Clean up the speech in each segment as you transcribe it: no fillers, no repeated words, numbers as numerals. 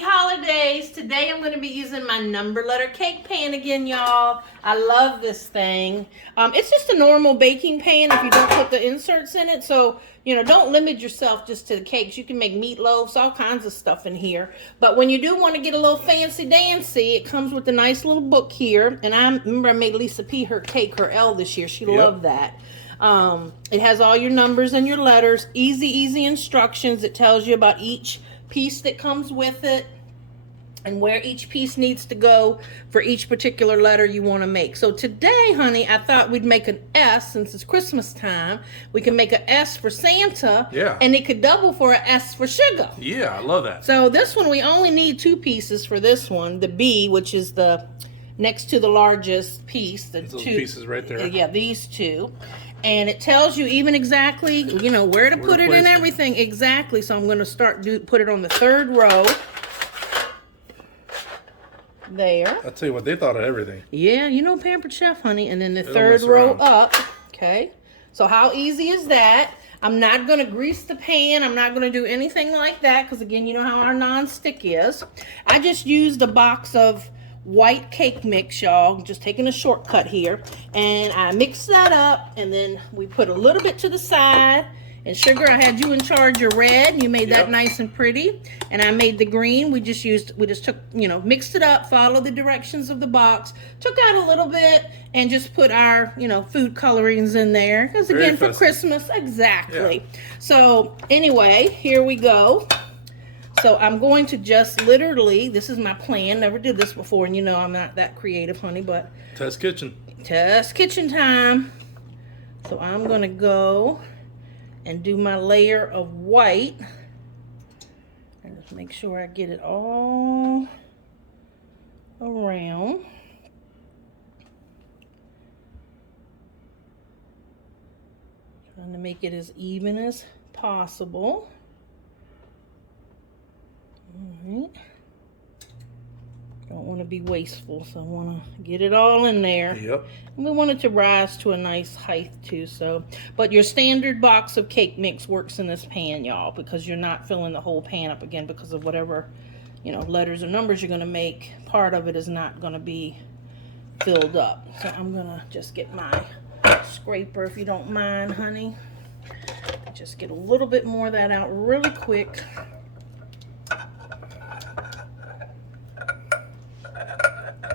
Happy holidays. Today I'm going to be using my number letter cake pan again, y'all. I love this thing. It's just a normal baking pan if you don't put the inserts in it. So, don't limit yourself just to the cakes. You can make meatloaves, all kinds of stuff in here. But when you do want to get a little fancy dancy, it comes with a nice little book here. And I remember I made Lisa P her cake, her L this year. She loved that. It has all your numbers and your letters. Easy instructions. It tells you about each piece that comes with it and where each piece needs to go for each particular letter you want to make. So today, honey, I thought we'd make an S. Since it's Christmas time, we can make an S for Santa. Yeah. And it could double for an S for sugar. Yeah, I love that. So this one, we only need 2 pieces for this one. The B, which is the next to the largest piece. Those 2 pieces right there. Yeah, these 2. And it tells you even exactly, where to put it and everything. Exactly. So I'm going to put it on the 3rd row. There. I'll tell you what, they thought of everything. Yeah, Pampered Chef, honey. And then the 3rd row up. Okay. So how easy is that? I'm not going to grease the pan. I'm not going to do anything like that because, again, you know how our non-stick is. I just used a box of white cake mix, y'all. Just taking a shortcut here, and I mixed that up, and then we put a little bit to the side. And sugar, I had you in charge of red. You made that nice and pretty, and I made the green. We just took, mixed it up, followed the directions of the box, took out a little bit, and just put our food colorings in there because, again, for Christmas. Exactly. So anyway, here we go. So I'm going to just literally, this is my plan. Never did this before, and I'm not that creative, honey, but Test kitchen. Test kitchen time. So I'm going to go and do my layer of white. And just make sure I get it all around. Trying to make it as even as possible. Alright. Don't want to be wasteful, so I want to get it all in there. Yep. And we want it to rise to a nice height too. So, but your standard box of cake mix works in this pan, y'all, because you're not filling the whole pan up again because of whatever, letters or numbers you're going to make. Part of it is not going to be filled up. So I'm going to just get my scraper, if you don't mind, honey. Just get a little bit more of that out really quick.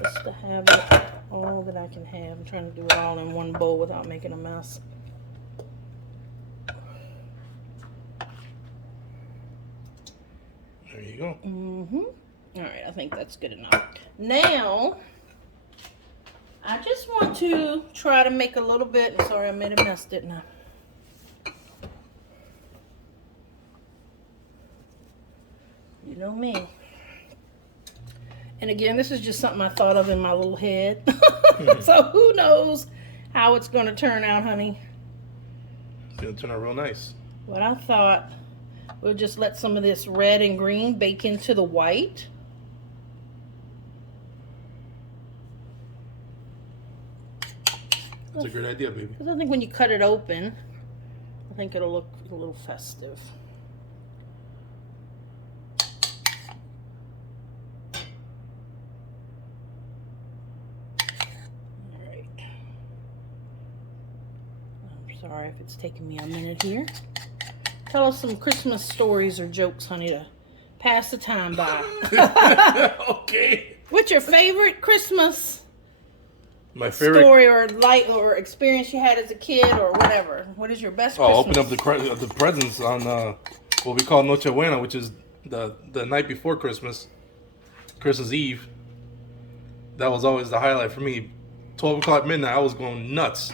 Just to have it all that I can have. I'm trying to do it all in one bowl without making a mess. There you go. All right, I think that's good enough. Now, I just want to try to make a little bit. I'm sorry, I made a mess, didn't I? You know me. And again, this is just something I thought of in my little head. So who knows how it's going to turn out, honey. It's going to turn out real nice. But I thought we'll just let some of this red and green bake into the white. That's a great idea, baby. Because I think when you cut it open, I think it'll look a little festive. Sorry if it's taking me a minute here. Tell us some Christmas stories or jokes, honey, to pass the time by. Okay. What's your favorite Christmas story or experience you had as a kid or whatever? What is your best Christmas? Open up the presents on what we call Noche Buena, which is the night before Christmas Eve. That was always the highlight for me. 12 o'clock midnight, I was going nuts,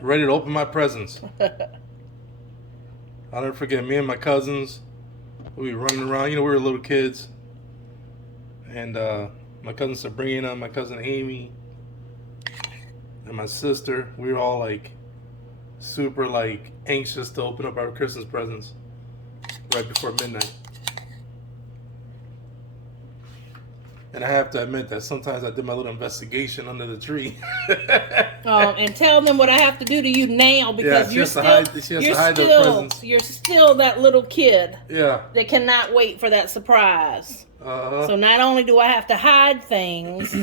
ready to open my presents. I'll never forget, me and my cousins, we were running around. We were little kids. And my cousin Sabrina, my cousin Amy, and my sister, we were all super anxious to open up our Christmas presents right before midnight. And I have to admit that sometimes I did my little investigation under the tree. And tell them what I have to do to you now because she has to hide the presents. you're still that little kid. Yeah. They cannot wait for that surprise. So not only do I have to hide things,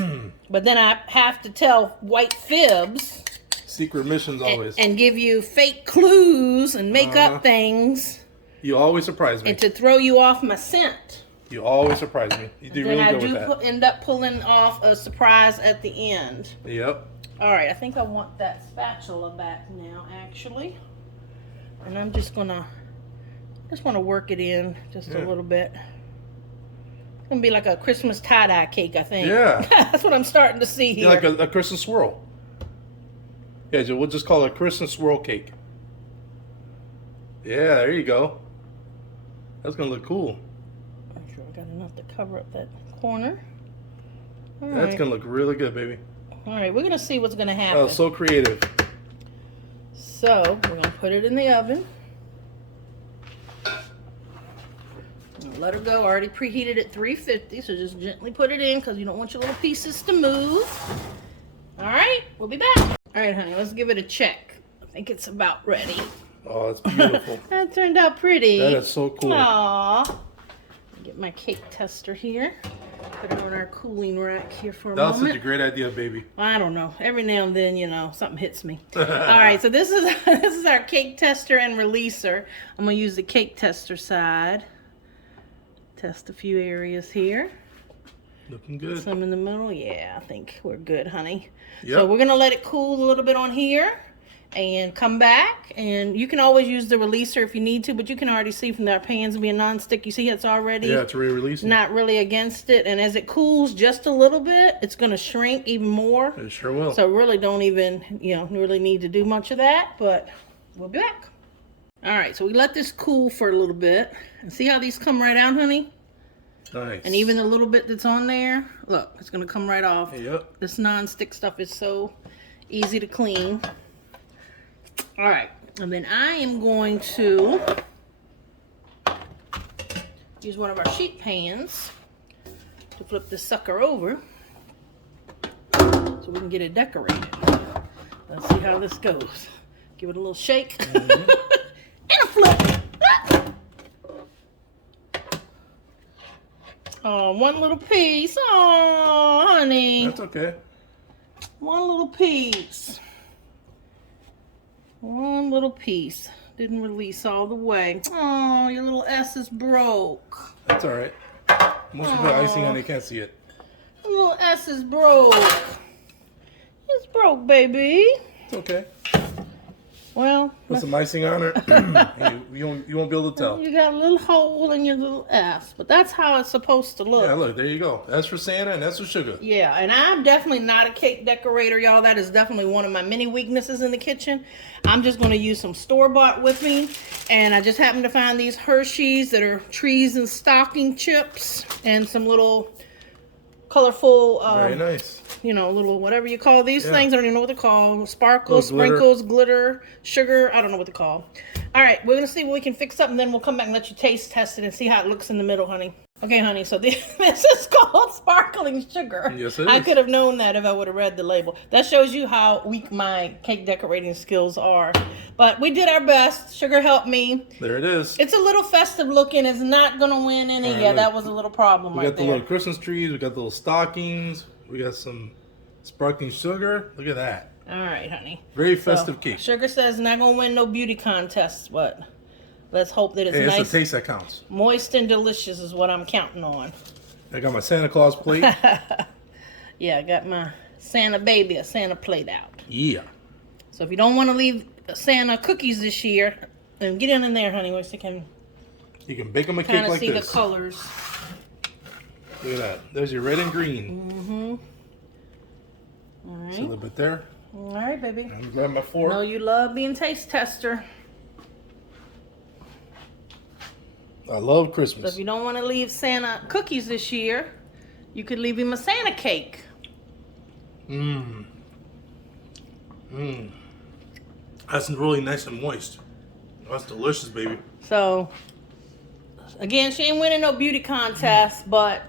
but then I have to tell white fibs. Secret missions always. And give you fake clues and make up things. You always surprise me. And to throw you off my scent. You always surprise me. You do really good with that. Then I do end up pulling off a surprise at the end. Yep. All right, I think I want that spatula back now, actually. And I'm just want to work it in just a little bit. It's going to be like a Christmas tie-dye cake, I think. Yeah. That's what I'm starting to see here. Yeah, like a Christmas swirl. Yeah, we'll just call it a Christmas swirl cake. Yeah, there you go. That's going to look cool. I'm sure I got enough to cover up that corner. All That's right. going to look really good, baby. All right, we're going to see what's going to happen. Oh, so creative. So, we're going to put it in the oven. Let her go. Already preheated at 350, so just gently put it in because you don't want your little pieces to move. All right, we'll be back. All right, honey, let's give it a check. I think it's about ready. Oh, that's beautiful. That turned out pretty. That is so cool. Aww. Get my cake tester here. Put it on our cooling rack here for a That was moment. such a great idea, baby. I don't know. Every now and then, something hits me. All right, so this is our cake tester and releaser. I'm gonna use the cake tester side. Test a few areas here. Looking good. Some in the middle. Yeah, I think we're good, honey. Yep. So we're gonna let it cool a little bit on here and come back. And you can always use the releaser if you need to, but you can already see from our pans being nonstick. You see it's already it's already releasing. not really against it. And as it cools just a little bit, it's gonna shrink even more. It sure will. So really don't even, really need to do much of that, but we'll be back. All right, so we let this cool for a little bit. And see how these come right out, honey? Nice. And even the little bit that's on there, look, it's gonna come right off. Yep. This non-stick stuff is so easy to clean. All right, and then I am going to use one of our sheet pans to flip this sucker over so we can get it decorated. Let's see how this goes. Give it a little shake. And a flip. Oh, one little piece. Oh, honey. That's okay. One little piece. One little piece. Didn't release all the way. Oh, your little S is broke. That's all right. Most people put icing on, they can't see it. Your little S is broke. It's broke, baby. It's okay. Well, Put some icing on it. you won't be able to tell. you got a little hole in your little S, but that's how it's supposed to look. Yeah, look, there you go. That's for Santa and that's for sugar. Yeah, and I'm definitely not a cake decorator, y'all. That is definitely one of my many weaknesses in the kitchen. I'm just going to use some store-bought with me, and I just happened to find these Hershey's that are trees and stocking chips, and some little colorful, Very nice. little whatever you call these things. I don't even know what they're called. Sparkles, Little glitter. sprinkles, glitter, sugar. I don't know what they're called. All right, we're going to see what we can fix up, and then we'll come back and let you taste test it and see how it looks in the middle, honey. Okay, honey, so this is called sparkling sugar. Yes, it I is. could have known that if I would have read the label. That shows you how weak my cake decorating skills are. But we did our best. Sugar helped me. There it is. It's a little festive looking. It's not going to win any. right, Yeah, look. that was a little problem We right got the there. little Christmas trees. We got the little stockings. We got some sparkling sugar. Look at that. All right, honey. Very So, festive cake. Sugar says not going to win no beauty contests, but let's hope that it's Hey, it's nice. the taste that counts. Moist and delicious is what I'm counting on. I got my Santa Claus plate. Yeah, I got my Santa baby, a Santa plate out. Yeah. So if you don't want to leave Santa cookies this year, then get in there, honey, so you can You can bake them a kind cake of like see this. the colors. Look at that. There's your red and green. Mm-hmm. All Just a right. little bit there. All right, baby. I'm grab my fork. Know you love being taste tester. I love So Christmas. if you don't want to leave Santa cookies this year, you could leave him a Santa cake. Mmm. Mmm. That's really nice and moist. That's delicious, baby. So, again, she ain't winning no beauty contest, but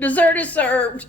Dessert is served.